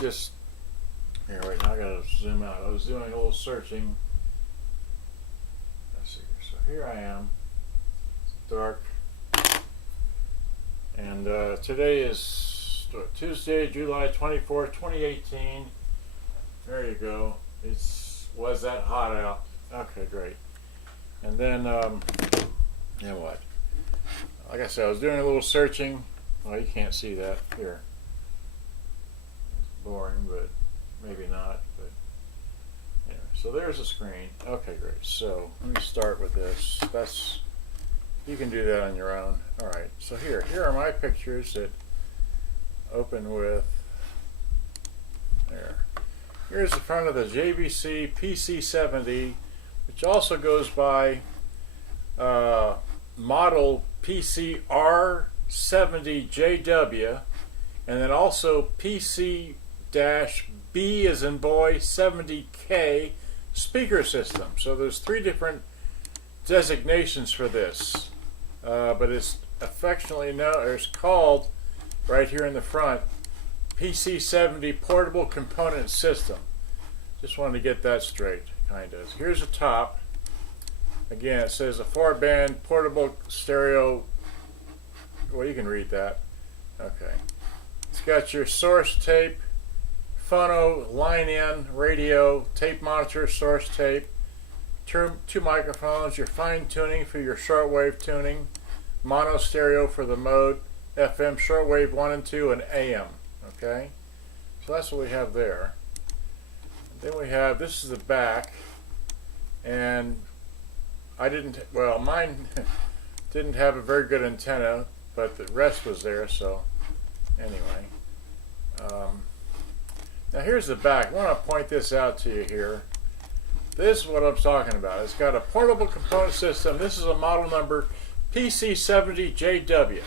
just here. Wait, now I gotta zoom out. I was doing a little searching. Let's see. So here I am. It's dark, and today is Tuesday, July 24th, 2018. There you go. Was that hot out? Okay, great. And then what? Like I said, I was doing a little searching. Well, you can't see that here. It's boring, but maybe not. But anyway, so there's the screen. Okay, great. So let me start with this. You can do that on your own. All right. So here are my pictures that open with there. Here's the front of the JVC PC-70, which also goes by model PC-R70JW, and then also PC-B as in boy 70K speaker system. So there's 3 different designations for this, but it's affectionately known, or it's called right here in the front, PC-70 Portable Component System. Just wanted to get that straight, kind of. Here's the top. Again, it says a 4-band portable stereo. Well, you can read that. Okay. It's got your source tape, phono, line-in, radio, tape monitor, source tape, 2 microphones, your fine-tuning for your shortwave tuning, mono stereo for the mode, FM, shortwave 1 and 2, and AM. Okay, so that's what we have there. And then we have, this is the back, and mine didn't have a very good antenna, but the rest was there. So anyway, now here's the back. I want to point this out to you here. This is what I'm talking about. It's got a portable component system. This is a model number PC-70JW.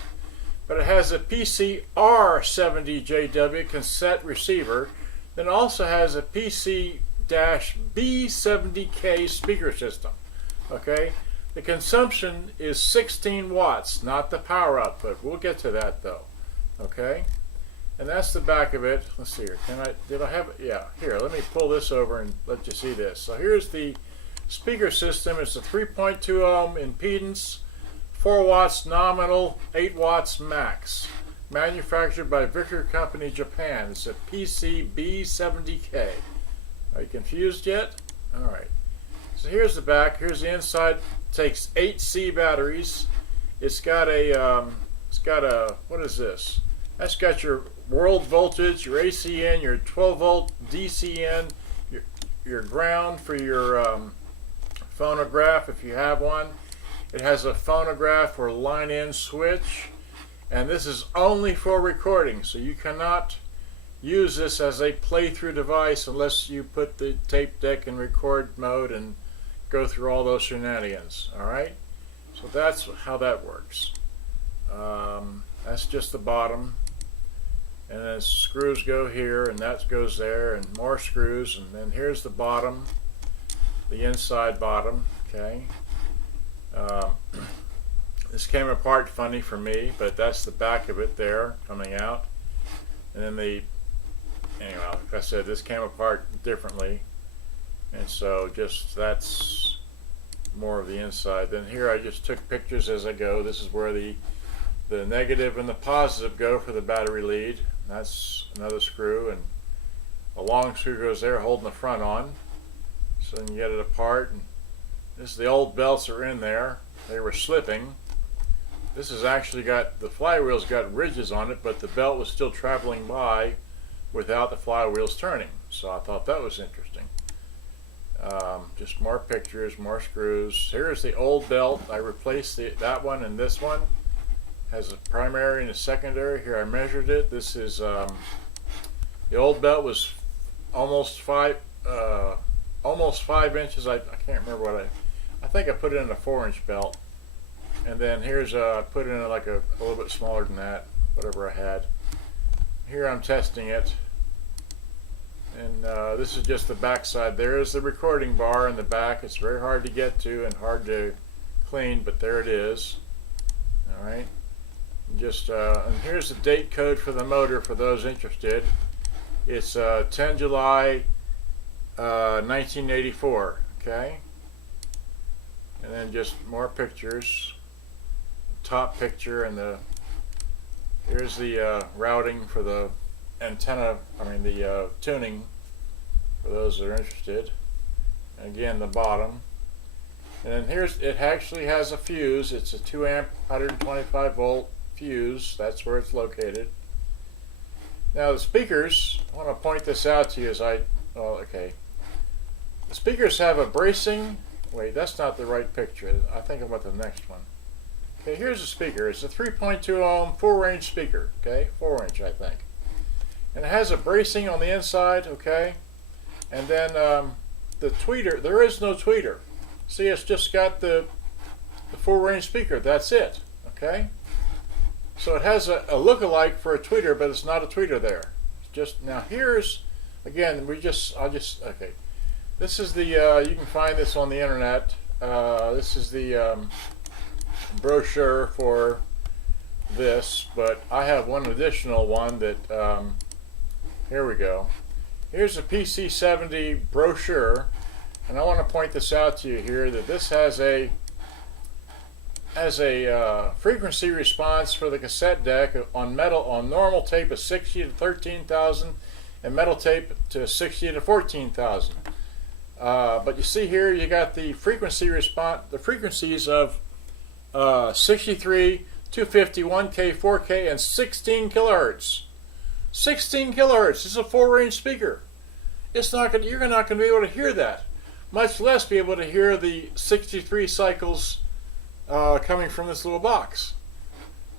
But it has a PC-R70JW cassette receiver, then also has a PC-B70K speaker system. Okay, the consumption is 16 watts, not the power output. We'll get to that though. Okay, and that's the back of it. Let's see here. Did I have it? Yeah. Here, let me pull this over and let you see this. So here's the speaker system. It's a 3.2 ohm impedance. 4 watts nominal, 8 watts max. Manufactured by Vicker Company, Japan. It's a PC-B70K. Are you confused yet? All right. So here's the back. Here's the inside. It takes 8 C batteries. It's got a, what is this? That's got your world voltage, your AC in, your 12 volt DC in, your ground for your phonograph if you have one. It has a phonograph or line-in switch, and this is only for recording, so you cannot use this as a playthrough device unless you put the tape deck in record mode and go through all those shenanigans. All right, so that's how that works. That's just the bottom, and then screws go here, and that goes there, and more screws, and then here's the bottom, the inside bottom. Okay. This came apart funny for me, but that's the back of it there coming out. And then anyway, like I said, this came apart differently, and so just that's more of the inside. Then here I just took pictures as I go. This is where the negative and the positive go for the battery lead. That's another screw, and a long screw goes there holding the front on, so then you get it apart. And this is the old belts are in there. They were slipping. This has actually got, the flywheel's got ridges on it, but the belt was still traveling by without the flywheels turning. So I thought that was interesting. Just more pictures, more screws. Here's the old belt. I replaced that one, and this one has a primary and a secondary. Here I measured it. This is, the old belt was almost 5 inches. I can't remember what I think I put it in a 4-inch belt, and then here's I put in like a little bit smaller than that, whatever I had. Here I'm testing it, and this is just the back side. There is the recording bar in the back. It's very hard to get to and hard to clean, but there it is. All right, and here's the date code for the motor for those interested. It's 10 July 1984. Okay, and then just more pictures. Top picture, and here's the routing for the antenna. I mean the tuning for those that are interested. And again, the bottom. And then it actually has a fuse. It's a 2 amp 125 volt fuse. That's where it's located. Now the speakers, I want to point this out to you as okay. The speakers have a bracing. Wait, that's not the right picture. I think about the next one. Okay, here's a speaker. It's a 3.2 ohm full range speaker. Okay, 4-inch I think. And it has a bracing on the inside. Okay, and then the tweeter. There is no tweeter. See, it's just got the full range speaker. That's it. Okay. So it has a look-alike for a tweeter, but it's not a tweeter there. Just now here's again okay. This is the you can find this on the internet. This is the brochure for this, but I have one additional one that here we go. Here's a PC-70 brochure, and I want to point this out to you here that this has a frequency response for the cassette deck on normal tape of 60 to 13,000 and metal tape to 60 to 14,000. But you see here you got the frequency response, the frequencies of 63, 250, 1K, 4K, and 16 kilohertz. 16 kilohertz. This is a full-range speaker. You're not going to be able to hear that, much less be able to hear the 63 cycles coming from this little box.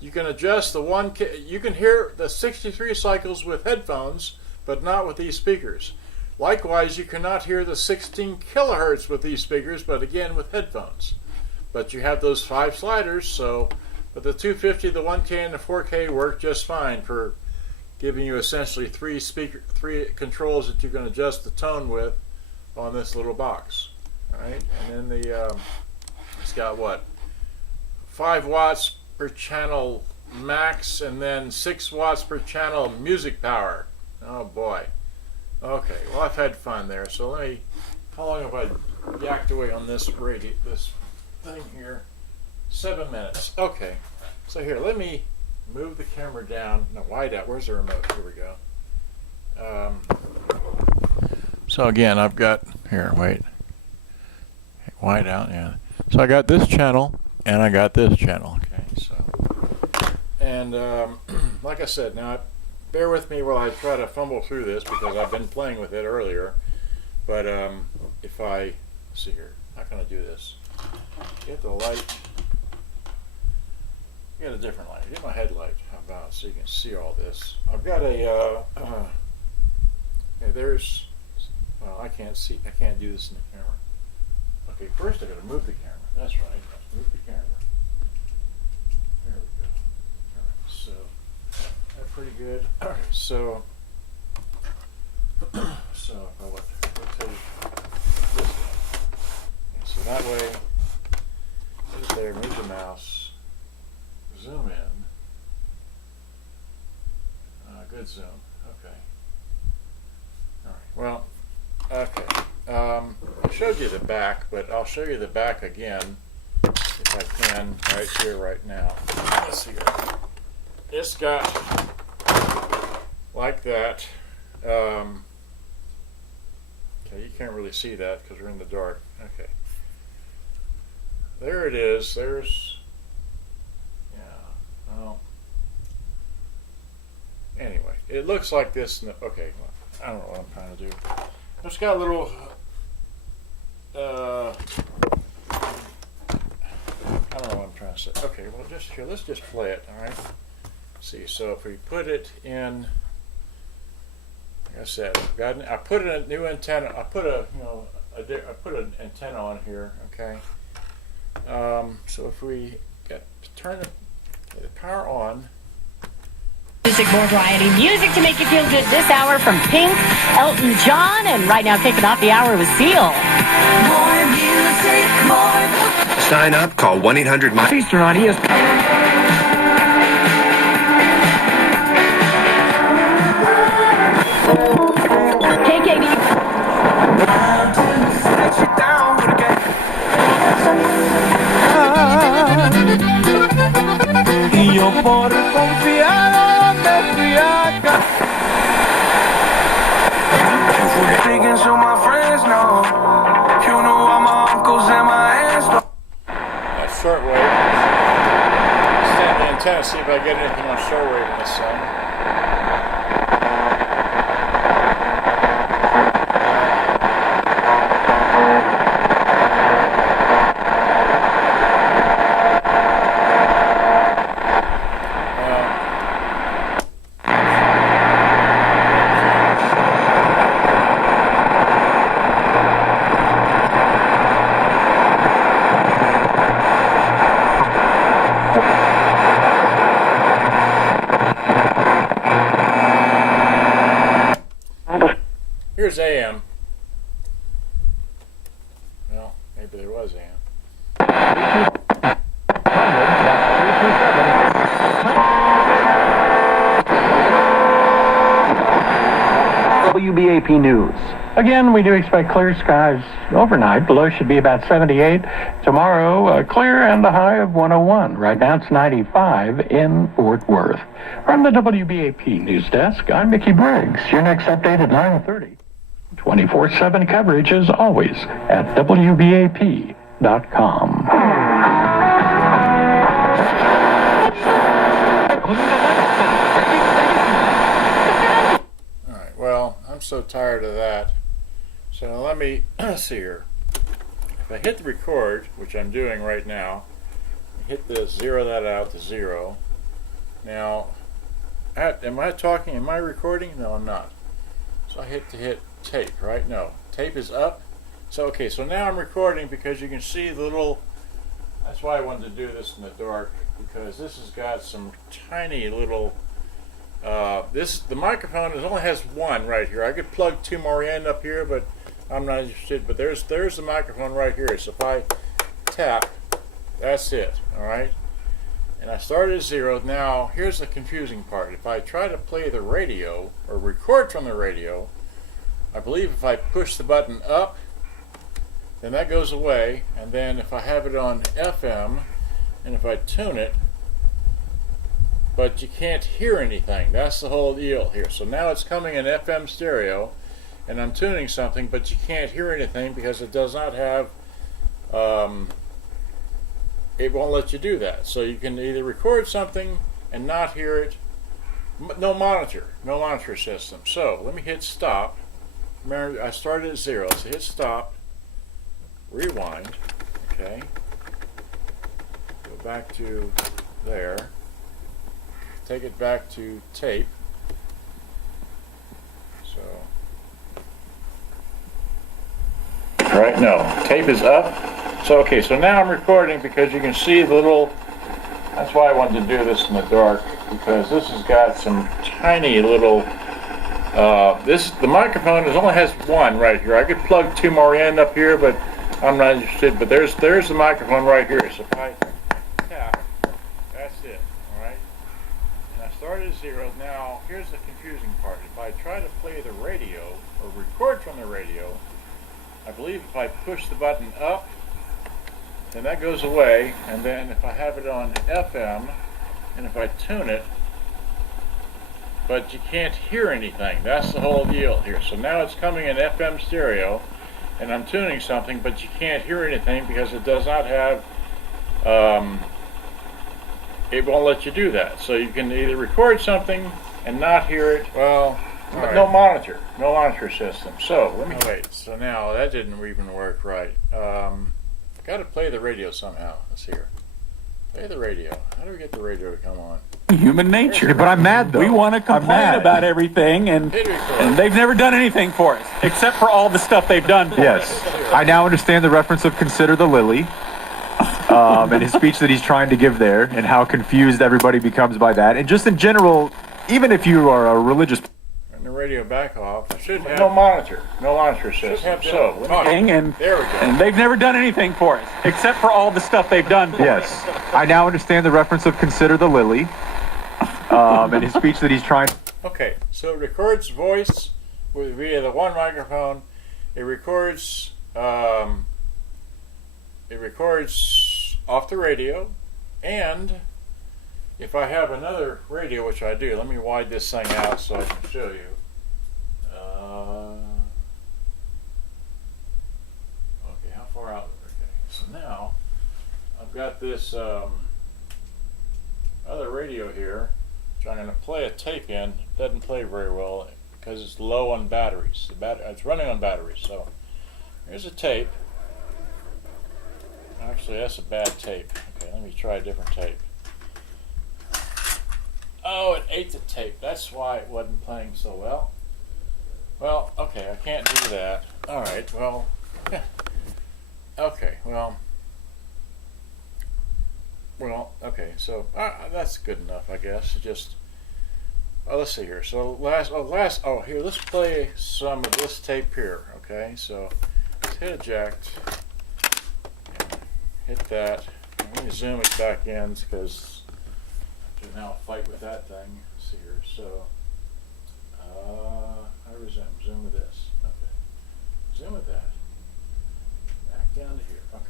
You can adjust the 1K. You can hear the 63 cycles with headphones, but not with these speakers. Likewise, you cannot hear the 16 kilohertz with these speakers, but again with headphones. But you have those 5 sliders, but the 250, the 1K, and the 4K work just fine for giving you essentially 3 controls that you can adjust the tone with on this little box. All right, and then it's got what? 5 watts per channel max, and then 6 watts per channel music power. Oh boy. Okay, well I've had fun there. So how long have I yacked away on this thing here? 7 minutes. Okay. So here, let me move the camera down. No, wide out. Where's the remote? Here we go. So again, I've got here. Wait. Wide out. Yeah. So I got this channel. And I got this channel, okay, so, and like I said, now bear with me while I try to fumble through this because I've been playing with it earlier, but if I, see here, how can I do this? Get the light, get a different light, get my headlight, how about, so you can see all this. I've got a, there's, well, I can't do this in the camera. Okay, first I got to move the camera, that's right. Move the camera. There we go. All right, so that's pretty good. All right, so if I rotate this way, and so that way, right there, move the mouse, zoom in. Good zoom. Okay. All right. Well, okay. I showed you the back, but I'll show you the back again. If I can, right here, right now. Let's see here. It's got like that. Okay, you can't really see that because we're in the dark. Okay. There it is. There's, yeah. Well, anyway, it looks like this. Okay, well, I don't know what I'm trying to do. It's got a little. I don't know what I'm trying to say. Okay, well, just here, let's just play it, all right? See, so if we put it in, like I said, I put in a new antenna. I put an antenna on here, okay? So if we turn the power on. Music, more variety, music to make you feel good this hour from Pink, Elton John, and right now kicking off the hour with Seal. More music, more. Sign up, call 1-800 Eastern Audio. I get anything on shortwave in this thing. Here's AM. Well, maybe there was AM. WBAP News. Again, we do expect clear skies overnight. Below should be about 78. Tomorrow, clear and a high of 101. Right now it's 95 in Fort Worth. From the WBAP News Desk, I'm Mickey Briggs. Your next update at 9:30. 24/7 coverage is always at WBAP.com. Alright, well, I'm so tired of that. So let me see here. If I hit the record, which I'm doing right now, hit this, zero that out to 0. Now, am I talking? Am I recording? No, I'm not. So I hit tape, right? No. Tape is up. So, okay, so now I'm recording because you can see the little, that's why I wanted to do this in the dark, because this has got some tiny little, the microphone only has one right here. I could plug 2 more in up here, but I'm not interested. But there's the microphone right here. So if I tap, that's it, all right? And I started at 0. Now, here's the confusing part. If I try to play the radio or record from the radio, I believe if I push the button up, then that goes away. And then if I have it on FM, and if I tune it, but you can't hear anything. That's the whole deal here. So now it's coming in FM stereo, and I'm tuning something, but you can't hear anything because it does not have, it won't let you do that. So you can either record something and not hear it. No monitor system. So let me hit stop. Remember, I started at 0, so hit stop, rewind, okay, go back to there, take it back to tape, so, right, no, tape is up, so okay, so now I'm recording because you can see the little, that's why I wanted to do this in the dark, because this has got some tiny little, the microphone only has one right here. I could plug 2 more in up here, but I'm not interested. But there's the microphone right here. So if I tap, that's it. All right. And I started at 0. Now here's the confusing part. If I try to play the radio or record from the radio, I believe if I push the button up, then that goes away. And then if I have it on FM, and if I tune it, but you can't hear anything. That's the whole deal here. So now it's coming in FM stereo, and I'm tuning something, but you can't hear anything because it does not have, it won't let you do that. So you can either record something and not hear it. Well, right. No monitor system. So let me wait. So now that didn't even work right. Got to play the radio somehow. Let's hear. Play the radio. How do we get the radio to come on? Human nature. But I'm mad, though. We want to complain about everything, and they've never done anything for us, except for all the stuff they've done for us. Yes. I now understand the reference of Consider the Lily, and his speech that he's trying to give there, and how confused everybody becomes by that. And just in general, even if you are a religious... And the radio back off. It should have no monitor system. So, And there we go. And they've never done anything for us, except for all the stuff they've done for us. Yes. I now understand the reference of Consider the Lily, and his speech that he's trying... Okay, so it records voice via the one microphone. It records off the radio, and if I have another radio, which I do, let me widen this thing out so I can show you. Okay, how far out? Okay, so now I've got this other radio here, which I'm going to play a tape in. It doesn't play very well because it's low on batteries. It's running on batteries. So here's a tape. Actually, that's a bad tape. Okay, let me try a different tape. Oh, it ate the tape. That's why it wasn't playing so well. Well, okay, I can't do that. All right, well, okay, well, okay, so that's good enough, I guess. Just, let's see here. So here, let's play some of this tape here, okay? So let's hit eject, hit that. Let me zoom it back in because I can now fight with that thing. Let's see here. So I resume. Zoom with this. Okay. Zoom with that. Back down to here. Okay.